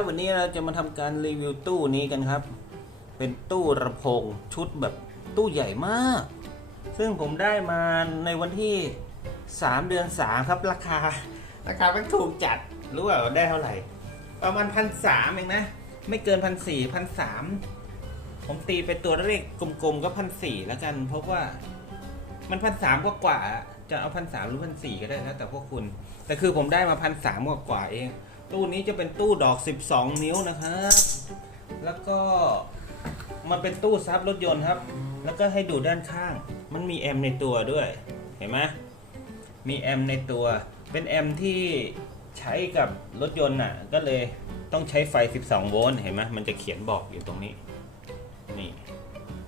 วัสดีครับวันนี้เราจะมาทำการรีวิวตู้นี้กันครับ เป็นตู้ระโพงชุดแบบตู้ใหญ่มาก ซึ่งผมได้มาในวันที่ 3 เดือน 3 ครับราคา ราคามันถูกจัดรู้ว่าได้เท่าไหร่ ประมาณพันสามเองนะ ไม่เกินพันสี่พันสามผมตีเป็นตัวเลขกลมๆก็พันสี่แล้วกัน เพราะว่ามันพันสามกว่าๆจะเอาพันสามหรือพันสี่ก็ได้แล้วแต่พวกคุณ แต่คือผมได้มาพันสามกว่าๆเอง ตู้นี้จะเป็นตู้ดอก 12 นิ้วนะครับ แล้วก็มันเป็นตู้ซับรถยนต์ครับ แล้วก็ให้ดูด้านข้าง มันมีแอมในตัวด้วย เห็นไหมมีแอมในตัว เป็นแอมที่ใช้กับรถยนต์น่ะ ก็เลยต้องใช้ไฟ 12 โวลต์ เห็นไหมมันจะเขียนบอกอยู่ตรงนี้ นี่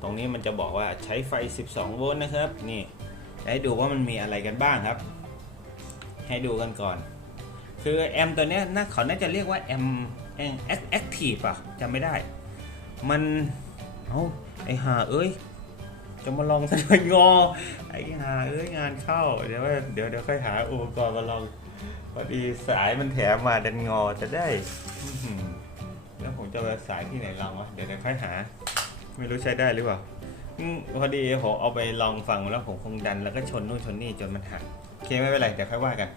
ตรงนี้มันจะบอกว่าใช้ไฟ 12 โวลต์นะครับ นี่ ให้ดูว่ามันมีอะไรกันบ้างครับ ให้ดูกันก่อน คือแอมตัวเนี้ยน่าเขาน่าจะเรียกว่าแอมแอมแอคทีฟอะจำไม่ได้ มันเอาไอหาเอ้ยจะมาลองสักหน่อยงอ ไอหาเอ้ยงานเข้า เดี๋ยวเดี๋ยวเดี๋ยวค่อยหาอุปกรณ์มาลองพอดีสายมันแถมมาดันงอจะได้แล้วผมจะไปสายที่ไหนลองวะเดี๋ยวเดี๋ยวค่อยหา ไม่รู้ใช้ได้หรือเปล่าพอดีผมเอาไปลองฟังแล้วผมคงดันแล้วก็ชนนู่นชนนี่จนมันหักโอเคไม่เป็นไรเดี๋ยวค่อยว่ากัน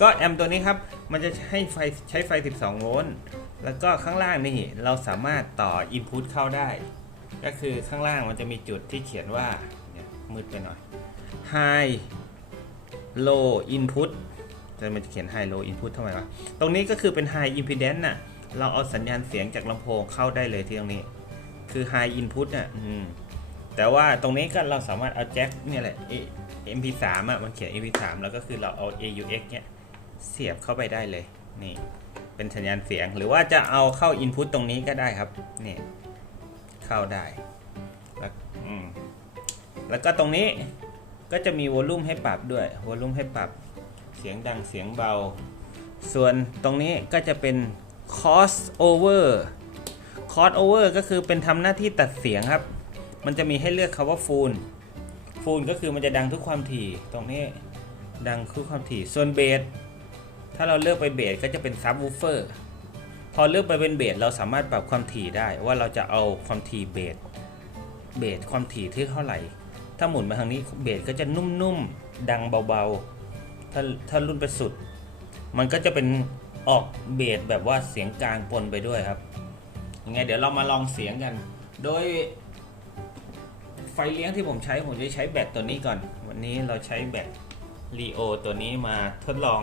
ก็แอมตัวนี้ครับ มันจะให้ไฟใช้ไฟ 12 โวลต์ แล้วก็ข้างล่างนี่เราสามารถต่อ Input เข้าได้ ก็คือข้างล่างมันจะมีจุดที่เขียนว่าเนี่ยมืดไปหน่อย High Low Input จะมันจะเขียน High Low Input ทำไมวะ ตรงนี้ก็คือเป็น High Impedance น่ะ เราเอาสัญญาณเสียงจากลำโพงเข้าได้เลยที่ตรงนี้ คือ High Input น่ะแต่ว่าตรงนี้ก็เราสามารถเอาแจ็คเนี่ยแหละ MP3 อะ มันเขียน MP3 แล้วก็คือเราเอา AUX เนี่ย เสียบเข้าไปได้เลยนี่เป็นสัญญาณเสียงหรือว่าจะเอาเข้า Input ตรงนี้ก็ได้ครับนี่เข้าได้แล้วแล้วก็ตรงนี้ก็จะมีวอลลุ่มให้ปรับด้วยวอลลุ่มให้ปรับเสียงดังเสียงเบา ส่วนตรงนี้ก็จะเป็น cross over cross over ก็คือเป็นทำหน้าที่ตัดเสียงครับ มันจะมีให้เลือกคาว่า full full ก็คือมันจะดังทุกความถี่ตรงนี้ดังทุกความถี่ส่วนเบส ถ้าเราเลือกไปเบสก็จะเป็นซับวูเฟอร์พอเลือกไปเป็นเบสเราสามารถปรับความถี่ได้ว่าเราจะเอาความถี่เบสเบสความถี่ที่เท่าไหร่ ถ้าหมุนมาทางนี้เบสก็จะนุ่มๆ ดังเบาๆ ถ้าถ้ารุ่นไปสุด มันก็จะเป็นออกเบสแบบว่าเสียงกลางปนไปด้วยครับยังไงเดี๋ยวเรามาลองเสียงกัน โดย ไฟเลี้ยงที่ผมใช้ผมจะใช้แบตตัวนี้ก่อน วันนี้เราใช้แบตรีโอตัวนี้มาทดลอง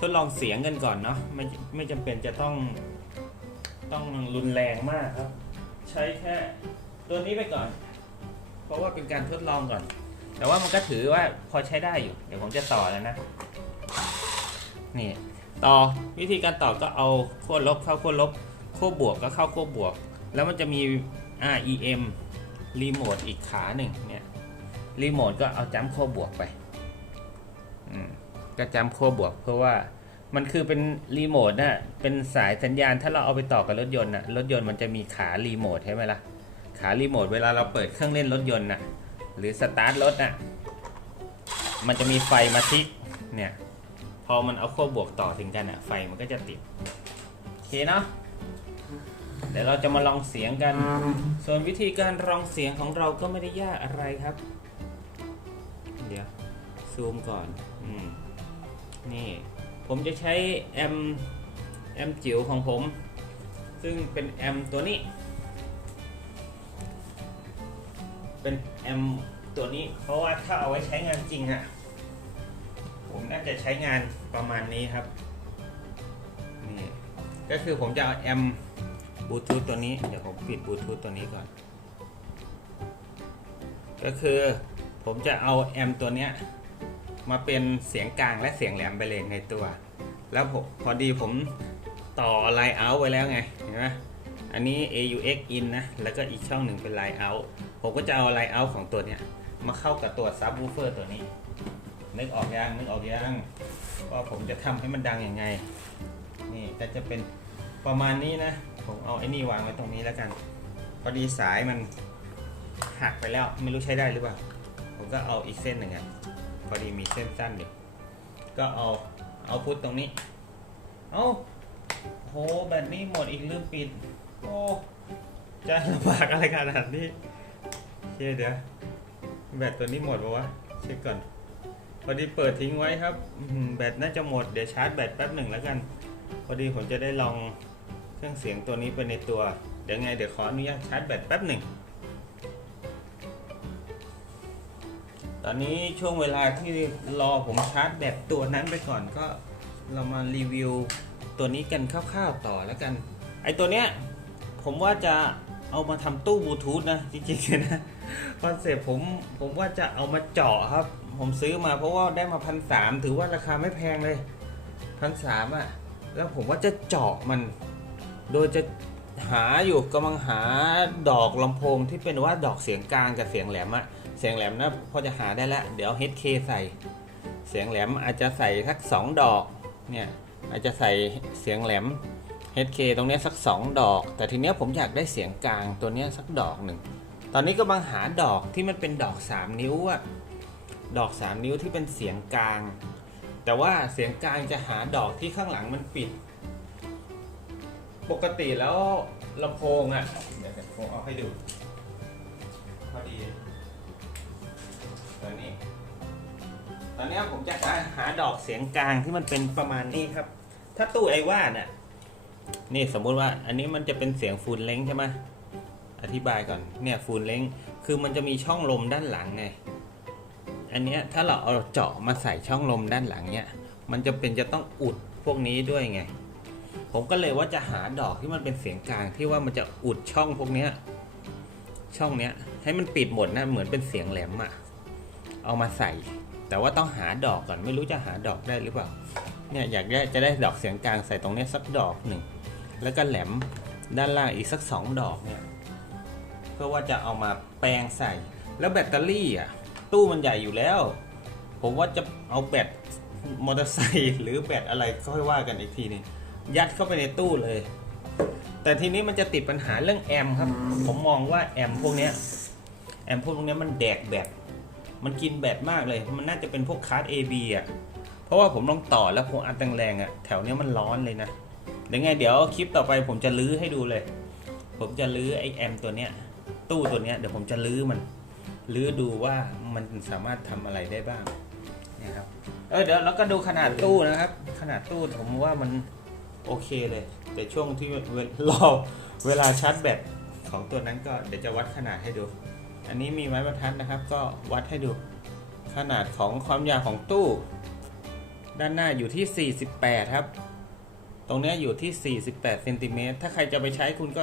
ทดลองเสียงกันก่อนเนาะไม่ไม่จำเป็นจะต้องต้องรุนแรงมากครับ ใช้แค่ตัวนี้ไปก่อน เพราะว่าเป็นการทดลองก่อน แต่ว่ามันก็ถือว่าพอใช้ได้อยู่ เดี๋ยวผมจะต่อแล้วนะนี่ต่อวิธีการต่อก็เอาขั้วลบเข้าขั้วลบขั้วบวกก็เข้าขั้วบวก แล้วมันจะมี REM รีโมทอีกขาหนึ่งเนี่ยรีโมทก็เอาจ้ำขั้วบวกไป ก็จำขั้วบวก เพราะว่ามันคือเป็นรีโมทน่ะเป็นสายสัญญาณถ้าเราเอาไปต่อกับรถยนต์น่ะรถยนต์มันจะมีขารีโมทใช่ไหมล่ะขารีโมทเวลาเราเปิดเครื่องเล่นรถยนต์น่ะหรือสตาร์ทรถน่ะมันจะมีไฟมาทิกเนี่ยพอมันเอาขั้วบวกต่อถึงกันอะไฟมันก็จะติดโอเคเนาะเดี๋ยวเราจะมาลองเสียงกัน ส่วนวิธีการลองเสียงของเราก็ไม่ได้ยากอะไรครับ เดี๋ยวซูมก่อน อืม นี่ ผมจะใช้แอมแอมจิ๋วของผม ซึ่งเป็นแอมตัวนี้ เป็นแอมตัวนี้ เพราะว่าถ้าเอาไว้ใช้งานจริงอะผมน่าจะใช้งานประมาณนี้ครับ นี่ ก็คือผมจะเอาแอมบลูทูธตัวนี้ เดี๋ยวผมปิดบลูทูธตัวนี้ก่อน ก็คือผมจะเอาแอมตัวเนี้ย มาเป็นเสียงกลางและเสียงแหลมไปเลยในตัว แล้วผมพอดีผมต่อไลน์เอาไว้แล้วไงเห็นไหมอันนี้ AUX in นะ แล้วก็อีกช่องหนึ่งเป็นไลน์เอาผมก็จะเอาไลน์เอาของตัวเนี้ยมาเข้ากับตัวซับวูเฟอร์ตัวนี้ นึกออกยังนึกออกยังว่าผมจะทำให้มันดังยังไง นี่ก็จะเป็นประมาณนี้นะ ผมเอาไอ้นี่วางไว้ตรงนี้แล้วกัน พอดีสายมันหักไปแล้วไม่รู้ใช้ได้หรือเปล่า ผมก็เอาอีกเส้นหนึ่งอะ พอดีมีเส้นสั้นอยู่ก็เอาเอาพุทตรงนี้ เอาโหแบตนี่หมดอีกลืมปิด โอ้จะลำบากอะไรขนาดนี้โอเคเดี๋ยวแบตตัวนี้หมดปะวะเช็คก่อนพอดีเปิดทิ้งไว้ครับแบตน่าจะหมดเดี๋ยวชาร์จแบตแป๊บหนึ่งแล้วกัน พอดีผมจะได้ลองเครื่องเสียงตัวนี้ไปในตัว เดี๋ยวไงเดี๋ยวขออนุญาตชาร์จแบตแป๊บหนึ่ง ตอนนี้ช่วงเวลาที่รอผมชาร์จแบตตัวนั้นไปก่อนก็เรามารีวิวตัวนี้กันคร่าวๆต่อแล้วกัน ไอตัวเนี้ยผมว่าจะเอามาทำตู้บลูทูธนะจริงๆนะคอนเซ็ปต์ผมผมว่าจะเอามาเจาะครับ ผมซื้อมาเพราะว่าได้มาพันสามถือว่าราคาไม่แพงเลยพันสามอะแล้วผมว่าจะเจาะมัน โดยจะหาอยู่กำลังหาดอกลำโพงที่เป็นว่าดอกเสียงกลางกับเสียงแหลมอะ เสียงแหลมนะพอจะหาได้แล้วเดี๋ยว HK ใส่ เสียงแหลมอาจจะใส่สักสองดอกเนี่ยอาจจะใส่เสียงแหลม HK ตรงนี้สักสองดอก แต่ทีเนี้ยผมอยากได้เสียงกลางตัวเนี้ยสักดอกหนึ่งตอนนี้ก็บังหาดอกที่มันเป็นดอก 3 นิ้วอะดอก 3 นิ้วที่เป็นเสียงกลาง แต่ว่าเสียงกลางจะหาดอกที่ข้างหลังมันปิด ปกติแล้วลำโพงอะเดี๋ยวผมเอาให้ดูพอดี ตัวนี้ ตอนนี้ผมจะหาหาดอกเสียงกลางที่มันเป็นประมาณนี้ครับ ถ้าตู้ไอว่าเนี่ยนี่สมมุติว่าอันนี้มันจะเป็นเสียงฟูลเล้งใช่ไหมอธิบายก่อนเนี่ยฟูลเล้งคือมันจะมีช่องลมด้านหลังไงอันเนี้ยถ้าเราเอาเจาะมาใส่ช่องลมด้านหลังเนี่ยมันจะเป็นจะต้องอุดพวกนี้ด้วยไง ผมก็เลยว่าจะหาดอกที่มันเป็นเสียงกลางที่ว่ามันจะอุดช่องพวกเนี้ยช่องเนี้ยให้มันปิดหมดนะเหมือนเป็นเสียงแหลมอะ เอามาใส่ แต่ว่าต้องหาดอกก่อนไม่รู้จะหาดอกได้หรือเปล่าเนี่ยอยากได้จะได้ดอกเสียงกลางใส่ตรงนี้สักดอกหนึ่งแล้วก็แหลมด้านล่างอีกสักสองดอกเนี่ยเพื่อว่าจะเอามาแปลงใส่ แล้วแบตเตอรี่อะตู้มันใหญ่อยู่แล้ว ผมว่าจะเอาแบตมอเตอร์ไซค์หรือแบตอะไรค่อยว่ากันอีกทีนึงยัดเข้าไปในตู้เลย แต่ทีนี้มันจะติดปัญหาเรื่องแอมครับ ผมมองว่าแอมพวกเนี้ยแอมพวกนี้มันแดกแบต มันกินแบตมากเลย มันน่าจะเป็นพวกคาร์ด AB อะ เพราะว่าผมลองต่อแล้วผมอัดแรงๆอะ แถวเนี้ยมันร้อนเลยนะเดี๋ยวไงเดี๋ยวคลิปต่อไปผมจะลื้อให้ดูเลย ผมจะลื้อไอแอมตัวเนี้ย ตู้ตัวเนี้ยเดี๋ยวผมจะลื้อมัน ลื้อดูว่ามันสามารถทำอะไรได้บ้างนี่ยครับ เออเดี๋ยวเราก็ดูขนาดตู้นะครับ ขนาดตู้ผมว่ามันโอเคเลย แต่ช่วงที่เวรอเวลาชาร์จแบตของตัวนั้นก็เดี๋ยวจะวัดขนาดให้ดู อันนี้มีไม้บรรทัดนะครับ ก็วัดให้ดูขนาดของความยาวของตู้ ด้านหน้าอยู่ที่ 48 ครับ ตรงนี้อยู่ที่ 48เซนติเมตรถ้าใครจะไปใช้คุณก็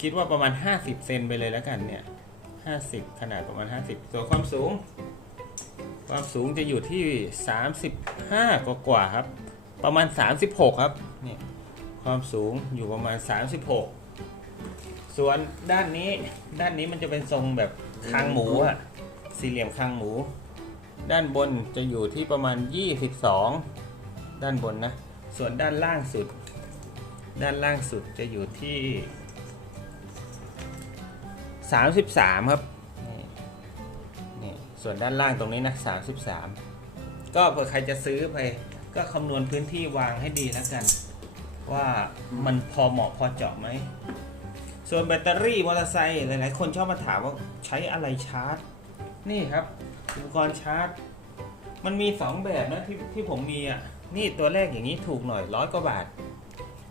คิดว่าประมาณ 50 เซนไปเลยแล้วกันเนี่ย 50 ขนาดประมาณ 50 ส่วนความสูง ความสูงจะอยู่ที่ 35 กว่ากว่าครับ ประมาณ 36 ครับนี่ความสูงอยู่ประมาณ 36 ส่วนด้านนี้ด้านนี้มันจะเป็นทรงแบบคางหมูอะสี่เหลี่ยมคางหมู ด้านบนจะอยู่ที่ประมาณ 22 ด้านบนนะ ส่วนด้านล่างสุด ด้านล่างสุดจะอยู่ที่ 33 ครับนี่นี่ส่วนด้านล่างตรงนี้นะ33 ก็เผื่อใครจะซื้อไป ก็คำนวณพื้นที่วางให้ดีแล้วกัน ว่ามันพอเหมาะพอเจาะไหม ส่วนแบตเตอรี่มอเตอร์ไซค์หลายๆ คนชอบมาถามว่าใช้อะไรชาร์จ นี่ครับอุปกรณ์ชาร์จ มันมี 2 แบบนะที่ที่ผมมีอะ นี่ตัวแรกอย่างนี้ถูกหน่อยร้อยกว่าบาท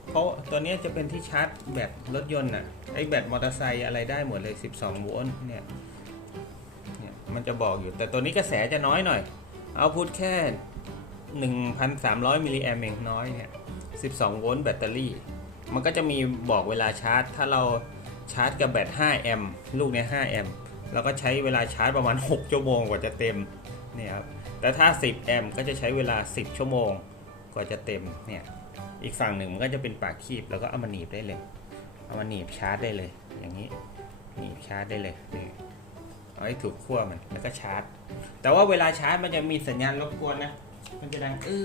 เพราะตัวนี้จะเป็นที่ชาร์จแบตรถยนต์อะ ไอ้แบตมอเตอร์ไซค์อะไรได้หมดเลย 12 โวลต์เนี่ย เนี่ยมันจะบอกอยู่ แต่ตัวนี้กระแสจะน้อยหน่อย เอาพุทแค่ 1,300 มิลลิแอมเองน้อยเนี่ย 12 โวลต์แบตเตอรี่ มันก็จะมีบอกเวลาชาร์จ ถ้าเราชาร์จกับแบต 5 แอมป์ลูกนี้5แอมป์เราก็ใช้เวลาชาร์จประมาณ 6 ชั่วโมงกว่าจะเต็มเนี่ยครับแต่ถ้า 10 แอมป์ก็จะใช้เวลา 10 ชั่วโมงกว่าจะเต็มเนี่ยอีกฝั่งหนึ่งมันก็จะเป็นปากคีบแล้วก็เอามาหนีบได้เลยเอามาหนีบชาร์จได้เลย อย่างนี้หนีบชาร์จได้เลยนี่เอาให้ถูกขั้วมันแล้วก็ชาร์จ แต่ว่าเวลาชาร์จมันจะมีสัญญาณรบกวนนะมันจะดังอื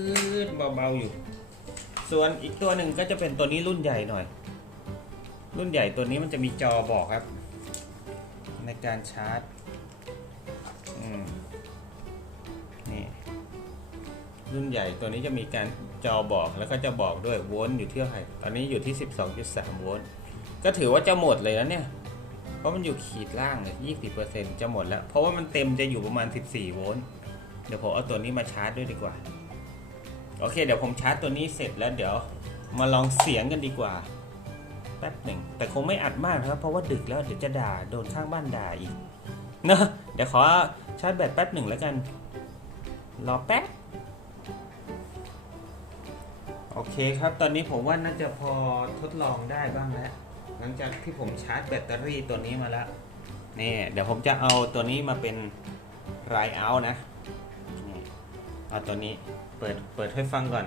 ดเบาๆอยู่ ส่วนอีกตัวหนึ่งก็จะเป็นตัวนี้รุ่นใหญ่หน่อย รุ่นใหญ่ตัวนี้มันจะมีจอบอกครับ ในการชาร์จนี่รุ่นใหญ่ตัวนี้จะมีการจอบอกแล้วก็จะบอกด้วยโวลต์อยู่ที่เท่าไหร่ตอนนี้อยู่ที่ 12.3 โวลต์ก็ถือว่าจะหมดเลยแล้วเนี่ย เพราะมันอยู่ขีดล่างเลย20%จะหมดแล้ว เพราะว่ามันเต็มจะอยู่ประมาณ 14 โวลต์เดี๋ยวผมเอาตัวนี้มาชาร์จด้วยดีกว่า โอเค เดี๋ยวผมชาร์จตัวนี้เสร็จแล้วเดี๋ยวมาลองเสียงกันดีกว่า แป๊บหนึ่ง แต่คงไม่อัดมากนะครับ เพราะว่าดึกแล้วเดี๋ยวจะด่าโดนข้างบ้านด่าอีกเนะเดี๋ยวขอชาร์จแบตแป๊บหนึ่งแล้วกัน รอแป๊บ โอเคครับ ตอนนี้ผมว่าน่าจะพอทดลองได้บ้างแล้ว หลังจากที่ผมชาร์จแบตเตอรี่ตัวนี้มาแล้วนี่เดี๋ยวผมจะเอาตัวนี้มาเป็นไรเอานะนี่เอาตัวนี้ เปิดเปิดให้ฟังก่อน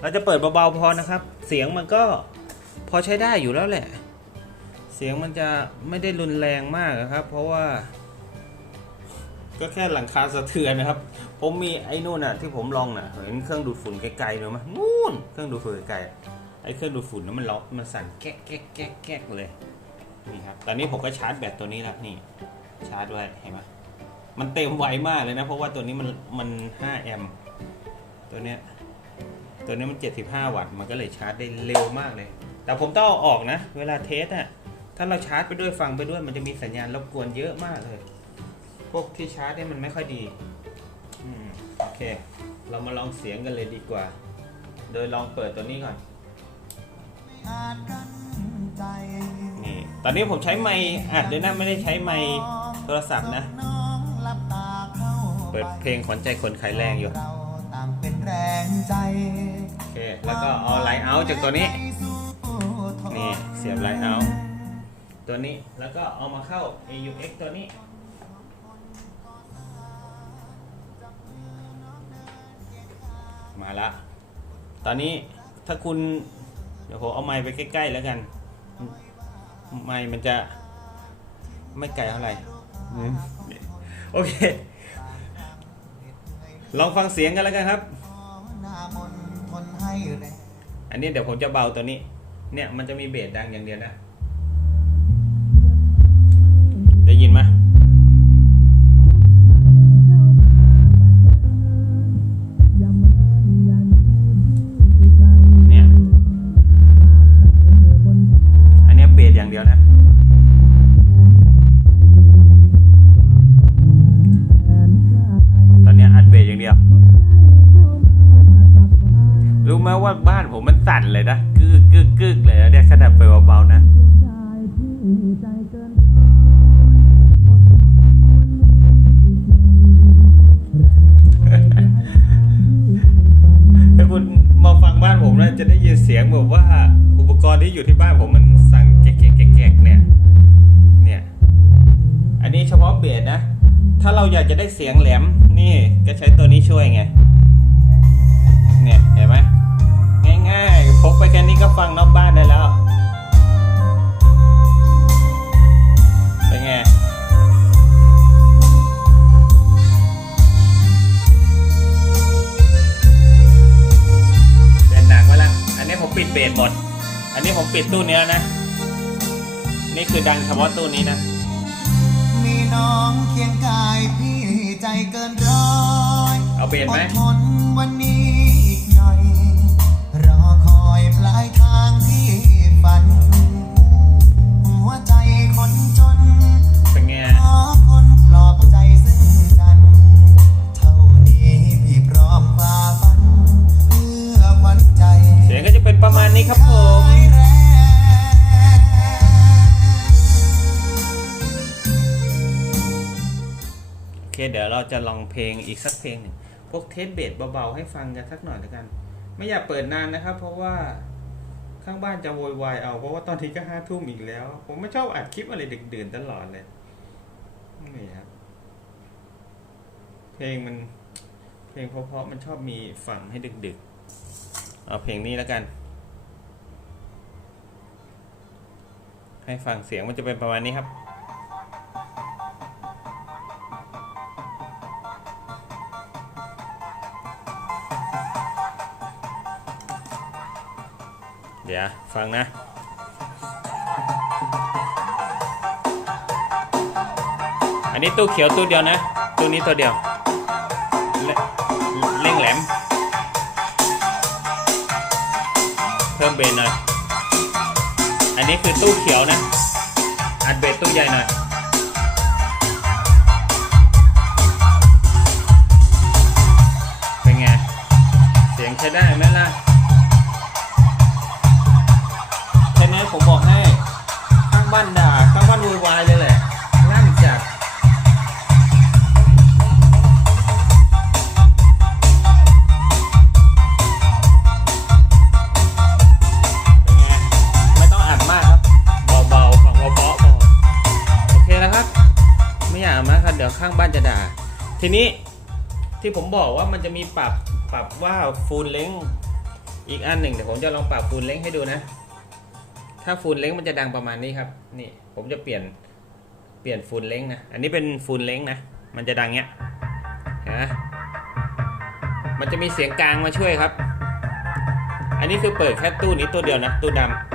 เราจะเปิดเบาๆพอนะครับ เสียงมันก็พอใช้ได้อยู่แล้วแหละ เสียงมันจะไม่ได้รุนแรงมากอะครับ เพราะว่า ก็แค่หลังคาสะเทือนนะครับ ผมมีไอ้นู่นน่ะที่ผมลองน่ะเห็นเครื่องดูดฝุ่นไกลๆเลยมั้ยนู่นเครื่องดูดฝุ่นไกลๆไอ้เครื่องดูดฝุ่นนั้นมันล็อกมันสั่นแก๊กแก๊กแก๊กแก๊กเลยนี่ครับตอนนี้ผมก็ชาร์จแบตตัวนี้แล้วนี่ ชาร์จไว้เห็นไหมมันเต็มไวมากเลยนะ เพราะว่าตัวนี้มันมัน 5 แอมป์ ตัวเนี้ยตัวนี้มัน 75 วัตต์ มันก็เลยชาร์จได้เร็วมากเลย แต่ผมต้องเอาออกนะ เวลาเทสอะถ้าเราชาร์จไปด้วยฟังไปด้วย มันจะมีสัญญาณรบกวนเยอะมากเลย พวกที่ชาร์จเนี่ยมันไม่ค่อยดี อืม โอเค เรามาลองเสียงกันเลยดีกว่า โดยลองเปิดตัวนี้ก่อนน,นี่ ตอนนี้ผมใช้ไมค์อัดเลยนะ ไม่ได้ใช้ไมค์โทรศัพท์นะเข้าเปิดเพลงขวัญใจคนขายแรงอยู่ ใจโอเค แล้วก็เอาไลน์เอาจากตัวนี้ นี่เสียบไลน์เอาตัวนี้ แล้วก็เอามาเข้า AUX ตัวนี้ มาละ ตอนนี้ถ้าคุณเดี๋ยวผมเอาไมค์ไปใกล้ ๆ แล้วกัน ไมค์มันจะไม่ไกลเท่าไหร่อืมโอเค ลองฟังเสียงกันแล้วกันครับหน้ามนทนให้แรงอันนี้เดี๋ยวผมจะเบาตัวนี้ เนี่ยมันจะมีเบสดังอย่างเดียวนะ ได้ยินไหม ยินเสียงแบบว่าอุปกรณ์ที่อยู่ที่บ้านผมมันสั่งแก๊กแก๊กแก๊กแก๊กเนี่ย เนี่ย อันนี้เฉพาะเบสนะ ถ้าเราอยากจะได้เสียงแหลม นี่ก็ใช้ตัวนี้ช่วยไง เนี่ย เห็นไหมง่ายๆพกไปแค่นี้ก็ฟังนอกบ้านได้แล้ว ปิดตู้นี้แล้วนะ นี่คือดังเฉพาะตู้นี้นะ มีน้องเคียงกายพี่ใจเกินร้อย เอาเบสไหมอดทนวันนี้ เดี๋ยวเราจะลองเพลงอีกสักเพลงหนึ่งพวกเทสเบสเบาๆให้ฟังกันสักหน่อยแล้วกัน ไม่อยากเปิดนานนะครับ เพราะว่าข้างบ้านจะโวยวายเอาเพราะว่าตอนนี้ก็ห้าทุ่มอีกแล้ว ผมไม่ชอบอัดคลิปอะไรดึกดื่นตลอดเลยนี่ครับเพลงมันเพลงเพราะๆมันชอบมีฝั่งให้ดึกๆเอาเพลงนี้แล้วกัน ให้ฟังเสียงมันจะเป็นประมาณนี้ครับ เดี๋ยวฟังนะอันนี้ตู้เขียวตู้เดียวนะตู้นี้ตัวเดียวเล่งแหลม เพิ่มเบนหน่อยอันนี้คือตู้เขียวนะอัดเบนตู้ใหญ่หน่อย จะมีปรับปรับว่าฟูลเล้งอีกอันหนึ่งเดี๋ยวผมจะลองปรับฟูลเล้งให้ดูนะ ถ้าฟูลเล้งมันจะดังประมาณนี้ครับ นี่ผมจะเปลี่ยนเปลี่ยนฟูลเล้งนะ อันนี้เป็นฟูลเล้งนะ มันจะดังเงี้ยนไหมมันจะมีเสียงกลางมาช่วยครับ อันนี้คือเปิดแค่ตู้นี้ตัวเดียวนะ ตู้ดำ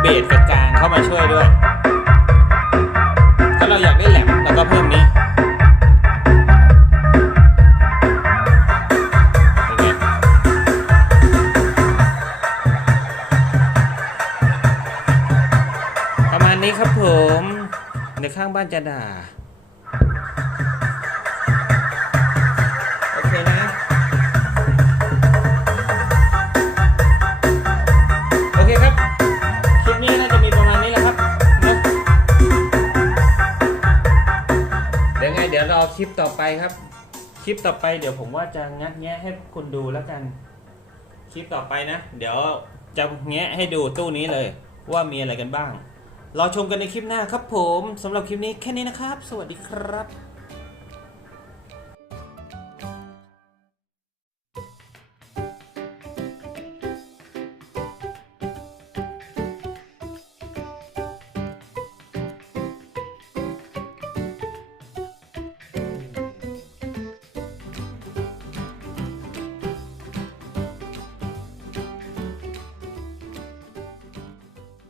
เบสกับกลางเข้ามาช่วยด้วย ถ้าเราอยากได้แหลมเราก็เพิ่มนี้เป็นไงประมาณนี้ครับผมในข้างบ้านจะด่า ต่อไปครับ คลิปต่อไปเดี๋ยวผมว่าจะงัดแงะให้คุณดูแล้วกัน คลิปต่อไปนะ เดี๋ยวจะแงะให้ดูตู้นี้เลย ว่ามีอะไรกันบ้าง รอชมกันในคลิปหน้าครับผมสำหรับคลิปนี้แค่นี้นะครับ สวัสดีครับ